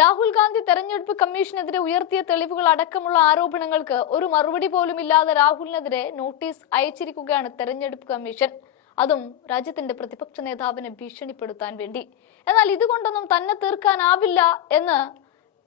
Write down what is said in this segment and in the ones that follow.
രാഹുൽ ഗാന്ധി തെരഞ്ഞെടുപ്പ് കമ്മീഷനെതിരെ ഉയർത്തിയ തെളിവുകൾ അടക്കമുള്ള ആരോപണങ്ങൾക്ക് ഒരു മറുപടി പോലും ഇല്ലാതെ രാഹുലിനെതിരെ നോട്ടീസ് അയച്ചിരിക്കുകയാണ് തെരഞ്ഞെടുപ്പ് കമ്മീഷൻ. അതും രാജ്യത്തിന്റെ പ്രതിപക്ഷ നേതാവിനെ ഭീഷണിപ്പെടുത്താൻ വേണ്ടി. എന്നാൽ ഇതുകൊണ്ടൊന്നും തന്നെ തീർക്കാനാവില്ല എന്ന്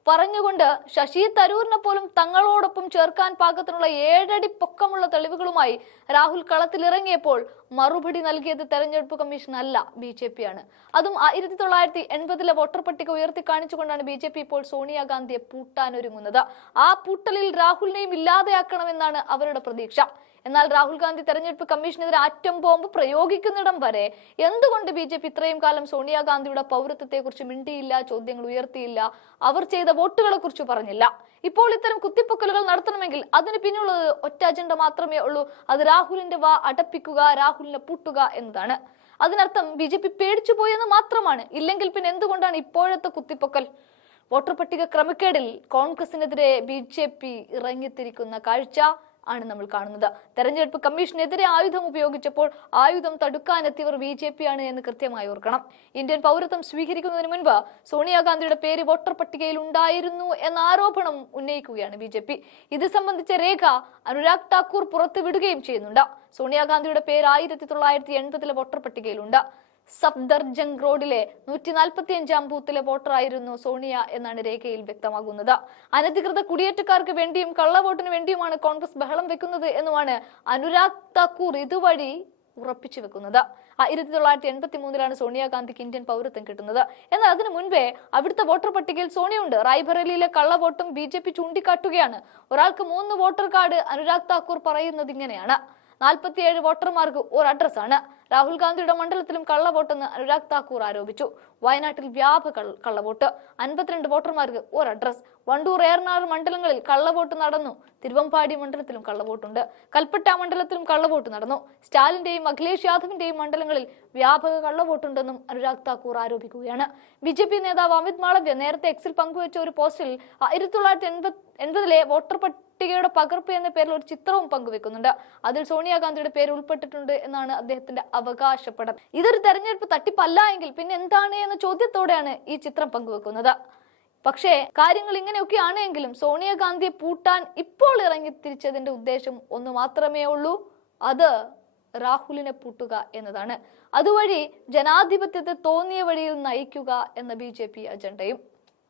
പറഞ്ഞുകൊണ്ട് ശശി തരൂരിനെ പോലും തങ്ങളോടൊപ്പം ചേർക്കാൻ പാകത്തിനുള്ള 7 അടി പൊക്കമുള്ള തെളിവുകളുമായി രാഹുൽ കളത്തിലിറങ്ങിയപ്പോൾ മറുപടി നൽകിയത് തെരഞ്ഞെടുപ്പ് കമ്മീഷൻ അല്ല, BJP ആണ്. അതും 1980 വോട്ടർ പട്ടിക ഉയർത്തി കാണിച്ചുകൊണ്ടാണ് BJP ഇപ്പോൾ സോണിയാഗാന്ധിയെ പൂട്ടാനൊരുങ്ങുന്നത്. ആ പൂട്ടലിൽ രാഹുലിനെയും ഇല്ലാതെയാക്കണമെന്നാണ് അവരുടെ പ്രതീക്ഷ. എന്നാൽ രാഹുൽ ഗാന്ധി തെരഞ്ഞെടുപ്പ് കമ്മീഷനെതിരെ ആറ്റം ബോംബ് പ്രയോഗിക്കുന്നിടം വരെ എന്തുകൊണ്ട് BJP ഇത്രയും കാലം സോണിയാഗാന്ധിയുടെ പൗരത്വത്തെക്കുറിച്ച് മിണ്ടിയില്ല, ചോദ്യങ്ങൾ ഉയർത്തിയില്ല, അവർ ചെയ്ത വോട്ടുകളെ കുറിച്ച് പറഞ്ഞില്ല? ഇപ്പോൾ ഇത്തരം കുത്തിപ്പൊക്കലുകൾ നടത്തണമെങ്കിൽ അതിന് പിന്നിലുള്ളത് ഒറ്റ അജണ്ട മാത്രമേ ഉള്ളൂ. അത് രാഹുലിന്റെ വാ അടപ്പിക്കുക, രാഹുലിനെ പൂട്ടുക എന്നതാണ്. അതിനർത്ഥം BJP പേടിച്ചു പോയെന്ന് മാത്രമാണ്. ഇല്ലെങ്കിൽ പിന്നെ എന്തുകൊണ്ടാണ് ഇപ്പോഴത്തെ കുത്തിപ്പൊക്കൽ? വോട്ടർ പട്ടിക ക്രമക്കേടിൽ കോൺഗ്രസിനെതിരെ BJP ഇറങ്ങിത്തിരിക്കുന്ന കാഴ്ച ആണ് നമ്മൾ കാണുന്നത്. തെരഞ്ഞെടുപ്പ് കമ്മീഷനെതിരെ ആയുധം ഉപയോഗിച്ചപ്പോൾ ആയുധം തടുക്കാനെത്തിയവർ BJP ആണ് എന്ന് കൃത്യമായി ഓർക്കണം. ഇന്ത്യൻ പൗരത്വം സ്വീകരിക്കുന്നതിന് മുൻപ് സോണിയാഗാന്ധിയുടെ പേര് വോട്ടർ പട്ടികയിൽ ഉണ്ടായിരുന്നു എന്ന ആരോപണം ഉന്നയിക്കുകയാണ് BJP. ഇത് സംബന്ധിച്ച രേഖ അനുരാഗ് ഠാക്കൂർ പുറത്തുവിടുകയും ചെയ്യുന്നുണ്ട്. സോണിയാഗാന്ധിയുടെ പേര് 1980 വോട്ടർ പട്ടികയിലുണ്ട്. സഫ്ദർജംഗ് റോഡിലെ 145 ബൂത്തിലെ വോട്ടറായിരുന്നു സോണിയ എന്നാണ് രേഖയിൽ വ്യക്തമാകുന്നത്. അനധികൃത കുടിയേറ്റക്കാർക്ക് വേണ്ടിയും കള്ളവോട്ടിന് വേണ്ടിയുമാണ് കോൺഗ്രസ് ബഹളം വെക്കുന്നത് എന്നുമാണ് അനുരാഗ് ഠാക്കൂർ ഇതുവഴി ഉറപ്പിച്ചു വെക്കുന്നത്. 1983 സോണിയാഗാന്ധിക്ക് ഇന്ത്യൻ പൗരത്വം കിട്ടുന്നത്. എന്നാൽ അതിനു മുൻപേ അവിടുത്തെ വോട്ടർ പട്ടികയിൽ സോണിയുണ്ട്. റായ്ബറേലിയിലെ കള്ളവോട്ടും BJP ചൂണ്ടിക്കാട്ടുകയാണ്. ഒരാൾക്ക് 3 വോട്ടർ കാർഡ്. അനുരാഗ് ഠാക്കൂർ പറയുന്നത് ഇങ്ങനെയാണ്: 47 വോട്ടർമാർക്ക് ഒരു അഡ്രസ്സാണ്. രാഹുൽ ഗാന്ധിയുടെ മണ്ഡലത്തിലും കള്ളവോട്ടെന്ന് അനുരാഗ് ഠാക്കൂർ ആരോപിച്ചു. വയനാട്ടിൽ വ്യാപക കള്ളവോട്ട്. 52 വോട്ടർമാർക്ക് ഒരു അഡ്രസ്. വണ്ടൂർ, ഏറനാട് മണ്ഡലങ്ങളിൽ കള്ളവോട്ട് നടന്നു. തിരുവമ്പാടി മണ്ഡലത്തിലും കള്ളവോട്ടുണ്ട്. കൽപ്പറ്റ മണ്ഡലത്തിലും കള്ളവോട്ട് നടന്നു. സ്റ്റാലിന്റെയും അഖിലേഷ് യാദവിന്റെയും മണ്ഡലങ്ങളിൽ വ്യാപക കള്ളവോട്ടുണ്ടെന്നും അനുരാഗ് ഠാക്കൂർ ആരോപിക്കുകയാണ്. BJP നേതാവ് അമിത് മാളവ്യ നേരത്തെ എക്സിൽ പങ്കുവച്ച ഒരു പോസ്റ്റിൽ 1980 വോട്ടർ പട്ടികയുടെ പകർപ്പ് എന്ന പേരിൽ ഒരു ചിത്രവും പങ്കുവെക്കുന്നുണ്ട്. അതിൽ സോണിയാഗാന്ധിയുടെ പേര് ഉൾപ്പെട്ടിട്ടുണ്ട് എന്നാണ് അദ്ദേഹത്തിന്റെ അവകാശപ്പെടൽ. ഇതൊരു തെരഞ്ഞെടുപ്പ് തട്ടിപ്പല്ല എങ്കിൽ പിന്നെ എന്താണ് എന്ന ചോദ്യത്തോടെയാണ് ഈ ചിത്രം പങ്കുവെക്കുന്നത്. പക്ഷേ കാര്യങ്ങൾ ഇങ്ങനെയൊക്കെ ആണെങ്കിലും സോണിയാഗാന്ധിയെ പൂട്ടാൻ ഇപ്പോൾ ഇറങ്ങിത്തിരിച്ചതിന്റെ ഉദ്ദേശം ഒന്ന് മാത്രമേ ഉള്ളൂ. അത് രാഹുലിനെ പൂട്ടുക എന്നതാണ്. അതുവഴി ജനാധിപത്യത്തെ തോന്നിയ വഴിയിൽ നയിക്കുക എന്ന BJP അജണ്ടയും.